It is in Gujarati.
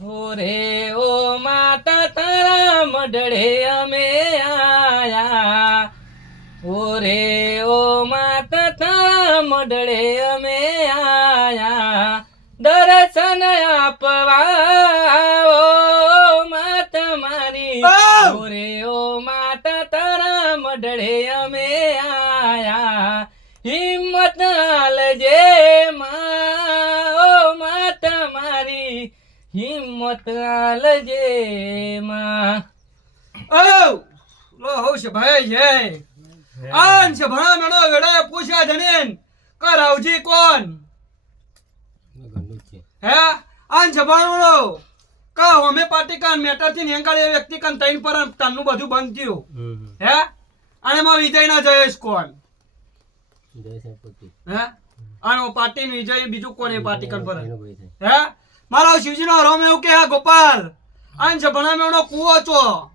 ઓરે ઓ માતા તારા મઢડે અમે આયા. ઓરે ઓ માતા તારા મઢડે અમે આયા. દર્શન આપવા ઓ માતા મારી. ઓરે ઓ માતા તારા મઢડે અમે આયા. હિંમત આલજે માં ઓ માતા મારી. હિંમત આલજે માં. લો હો છે ભાઈ જય આન છે ભણા મેળો વેડે પૂછ્યા જણીન કરાવજી કોણ હે આન છે ભણાવડો કા હોમે પાર્ટી કાન મેટર થી નેંગાળી વ્યક્તિ કાન તૈન પર તન્નું બધું બંધ થયું હે અને માં વિજય ના જયેશ કોણ હે આનો પાર્ટી ની વિજય બીજું કોણ એ પાર્ટી કાન પર હે મારો શિવજી નો રોમ એવું કે ગોપાલ આન છે ભણા મેળો કુવો છો